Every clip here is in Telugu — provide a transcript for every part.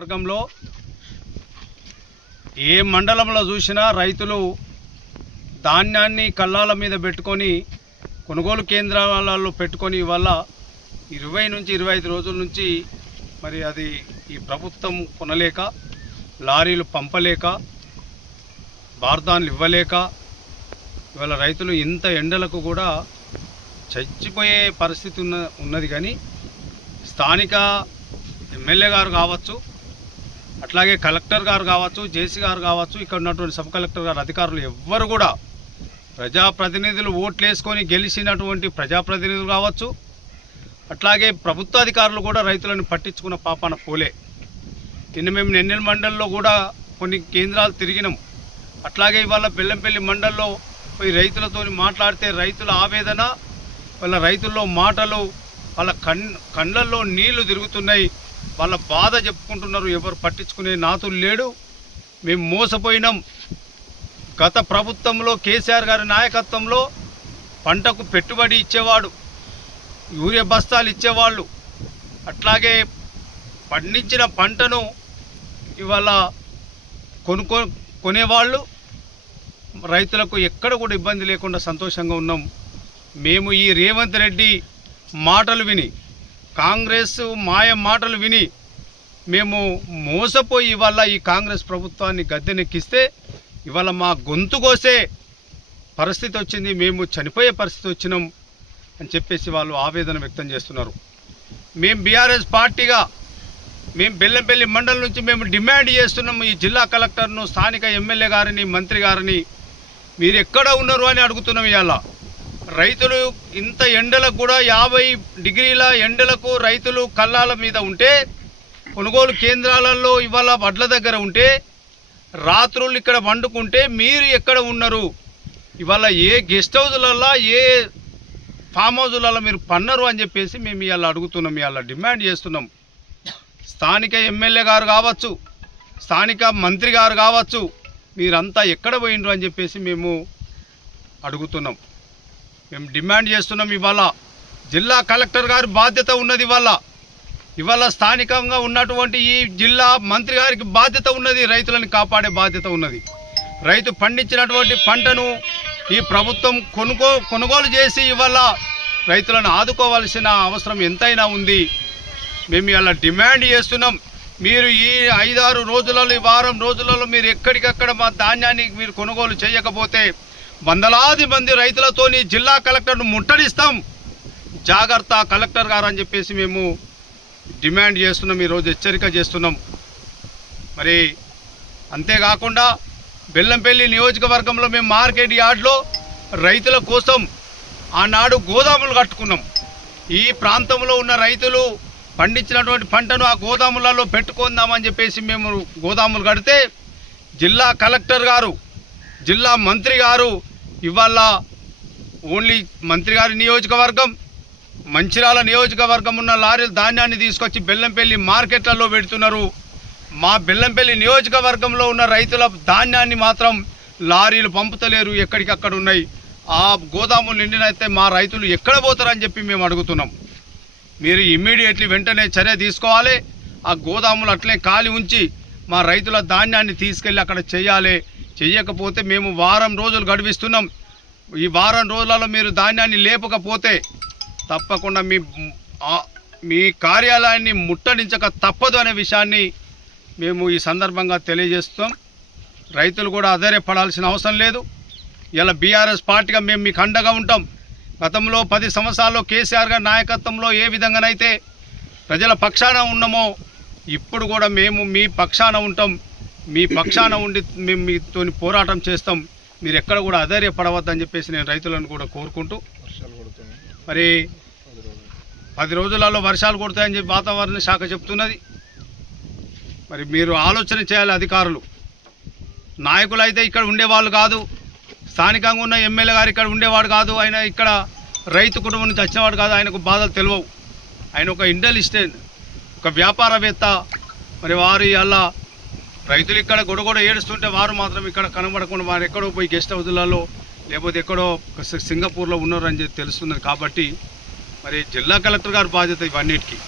వర్గంలో ఏ మండలంలో చూసినా రైతులు ధాన్యాన్ని కళ్ళాల మీద పెట్టుకొని కొనుగోలు కేంద్రాలలో పెట్టుకొని ఇవాళ 20 నుంచి 25 రోజుల నుంచి మరి అది ఈ ప్రభుత్వం కొనలేక, లారీలు పంపలేక, బార్దాన్లు ఇవ్వలేక ఇవాళ రైతులు ఇంత ఎండలకు కూడా చచ్చిపోయే పరిస్థితి ఉన్నది. కానీ స్థానిక ఎమ్మెల్యే గారు కావచ్చు, అట్లాగే కలెక్టర్ గారు కావచ్చు, జేసీ గారు కావచ్చు, ఇక్కడ ఉన్నటువంటి సబ్ కలెక్టర్ గారు అధికారులు ఎవ్వరు కూడా ప్రజాప్రతినిధులు ఓట్లేసుకొని గెలిచినటువంటి ప్రజాప్రతినిధులు కావచ్చు, అట్లాగే ప్రభుత్వ అధికారులు కూడా రైతులను పట్టించుకున్న పాపాన పోలే. నిన్న మేము నెన్నెల మండలంలో కూడా కొన్ని కేంద్రాలు తిరిగినాం. అట్లాగే ఇవాళ బెల్లంపల్లి మండలంలో పోయి రైతులతో మాట్లాడితే రైతుల ఆవేదన, వాళ్ళ రైతుల్లో మాటలు, వాళ్ళ కళ్ళల్లో నీళ్లు తిరుగుతున్నాయి, వాళ్ళ బాధ చెప్పుకుంటున్నారు. ఎవరు పట్టించుకునే నాతులు లేడు. మేము మోసపోయినాం. గత ప్రభుత్వంలో కేసీఆర్ గారి నాయకత్వంలో పంటకు పెట్టుబడి ఇచ్చేవాడు, యూరియా బస్తాలు ఇచ్చేవాళ్ళు, అట్లాగే పండించిన పంటను ఇవాళ కొనేవాళ్ళు. రైతులకు ఎక్కడ కూడా ఇబ్బంది లేకుండా సంతోషంగా ఉన్నాం. మేము ఈ రేవంత్ రెడ్డి మాటలు విని, కాంగ్రెస్ మాయ మాటలు విని మేము మోసపోయి ఇవాళ ఈ కాంగ్రెస్ ప్రభుత్వాన్ని గద్దెనెక్కిస్తే ఇవాళ మా గొంతు కోసే పరిస్థితి వచ్చింది, మేము చనిపోయే పరిస్థితి వచ్చినాం అని చెప్పేసి వాళ్ళు ఆవేదన వ్యక్తం చేస్తున్నారు. మేము బీఆర్ఎస్ పార్టీగా మేము బెల్లంపల్లి మండలం నుంచి మేము డిమాండ్ చేస్తున్నాము ఈ జిల్లా కలెక్టర్ను, స్థానిక ఎమ్మెల్యే గారిని, మంత్రి గారిని, మీరు ఎక్కడ ఉన్నారు అని అడుగుతున్నాం. ఇవాళ రైతులు ఇంత ఎండలకు కూడా 50 డిగ్రీల ఎండలకు రైతులు కళ్ళాల మీద ఉంటే, కొనుగోలు కేంద్రాలలో ఇవాళ వడ్ల దగ్గర ఉంటే, రాత్రులు ఇక్కడ వండుకుంటే మీరు ఎక్కడ ఉన్నారు? ఇవాళ ఏ గెస్ట్ హౌజులలో, ఏ ఫామ్ హౌజులలో మీరు పన్నరు అని చెప్పేసి మేము ఇవాళ అడుగుతున్నాం, ఇవాళ డిమాండ్ చేస్తున్నాం. స్థానిక ఎమ్మెల్యే గారు కావచ్చు, స్థానిక మంత్రి గారు కావచ్చు, మీరంతా ఎక్కడ పోయినరు అని చెప్పేసి మేము అడుగుతున్నాం. మేము డిమాండ్ చేస్తున్నాం. ఇవాళ జిల్లా కలెక్టర్ గారి బాధ్యత ఉన్నది. ఇవాళ స్థానికంగా ఉన్నటువంటి ఈ జిల్లా మంత్రి గారికి బాధ్యత ఉన్నది, రైతులను కాపాడే బాధ్యత ఉన్నది. రైతు పండించినటువంటి పంటను ఈ ప్రభుత్వం కొనుగోలు చేసి ఇవాళ రైతులను ఆదుకోవాల్సిన అవసరం ఎంతైనా ఉంది. మేము ఇలా డిమాండ్ చేస్తున్నాం. మీరు ఈ 5-6 రోజులలో, ఈ వారం రోజులలో మీరు ఎక్కడికక్కడ మా ధాన్యాన్ని మీరు కొనుగోలు చేయకపోతే వందలాది మంది రైతులతోని జిల్లా కలెక్టర్ను ముట్టడిస్తాం, జాగ్రత్త కలెక్టర్ గారు అని చెప్పేసి మేము డిమాండ్ చేస్తున్నాం, ఈరోజు హెచ్చరిక చేస్తున్నాం. మరి అంతేకాకుండా బెల్లంపల్లి నియోజకవర్గంలో మేము మార్కెట్ యార్డ్లో రైతుల కోసం ఆనాడు గోదాములు కట్టుకున్నాం. ఈ ప్రాంతంలో ఉన్న రైతులు పండించినటువంటి పంటను ఆ గోదాములలో పెట్టుకుందామని చెప్పేసి మేము గోదాములు కడితే జిల్లా కలెక్టర్ గారు, జిల్లా మంత్రి గారు ఇవాళ ఓన్లీ మంత్రి గారి నియోజకవర్గం, మంచిర్యాల నియోజకవర్గం ఉన్న లారీలు ధాన్యాన్ని తీసుకొచ్చి బెల్లంపల్లి మార్కెట్లలో పెడుతున్నారు. మా బెల్లంపల్లి నియోజకవర్గంలో ఉన్న రైతుల ధాన్యాన్ని మాత్రం లారీలు పంపుతలేరు, ఎక్కడికక్కడ ఉన్నాయి. ఆ గోదాములు నిండినైతే మా రైతులు ఎక్కడ పోతారని చెప్పి మేము అడుగుతున్నాం. మీరు ఇమ్మీడియట్లీ వెంటనే చర్య తీసుకోవాలి. ఆ గోదాములు అట్లే ఖాళీ ఉంచి మా రైతుల ధాన్యాన్ని తీసుకెళ్ళి అక్కడ చేయాలి. చెయ్యకపోతే మేము వారం రోజులు గడిపిస్తున్నాం. ఈ వారం రోజులలో మీరు ధాన్యాన్ని లేపకపోతే తప్పకుండా మీ కార్యాలయాన్ని ముట్టడించక తప్పదు అనే విషయాన్ని మేము ఈ సందర్భంగా తెలియజేస్తాం. రైతులు కూడా ఆధారపడాల్సిన అవసరం లేదు. ఇలా బీఆర్ఎస్ పార్టీగా మేము మీకు అండగా ఉంటాం. గతంలో 10 సంవత్సరాల్లో కేసీఆర్ గారి నాయకత్వంలో ఏ విధంగానైతే ప్రజల పక్షాన ఉన్నామో ఇప్పుడు కూడా మేము మీ పక్షాన ఉంటాం. మీ పక్షాన ఉండి మేము మీతో పోరాటం చేస్తాం. మీరు ఎక్కడ కూడా ఆధారపడవద్దని చెప్పేసి నేను రైతులను కూడా కోరుకుంటూ, మరి 10 రోజులలో వర్షాలు కొడతాయని చెప్పి వాతావరణ శాఖ చెప్తున్నది. మరి మీరు ఆలోచన చేయాలి. అధికారులు, నాయకులు అయితే ఇక్కడ ఉండేవాళ్ళు కాదు, స్థానికంగా ఉన్న ఎమ్మెల్యే గారు ఇక్కడ ఉండేవాడు కాదు, ఆయన ఇక్కడ రైతు కుటుంబం నుంచి వచ్చినవాడు కాదు, ఆయనకు బాధలు తెలియవు. ఆయన ఒక ఇండస్ట్రియలిస్ట్, ఒక వ్యాపారవేత్త. మరి వారు అలా రైతులు ఇక్కడ గొడగొడ ఏడుస్తుంటే వారు మాత్రం ఇక్కడ కనబడకుండా వారు ఎక్కడో పోయి గెస్ట్ హౌస్లలో లేకపోతే ఎక్కడో సింగపూర్లో ఉన్నారని చెప్పి తెలుస్తున్నది. కాబట్టి మరి జిల్లా కలెక్టర్ గారి బాధ్యత ఇవన్నిటికీ.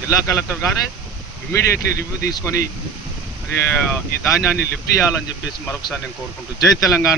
జిల్లా కలెక్టర్ గారే ఇమీడియట్లీ రివ్యూ తీసుకొని ఈ ధాన్యాన్ని లిఫ్ట్ చేయాలని చెప్పేసి మరొకసారి నేను కోరుకుంటూ జై తెలంగాణ.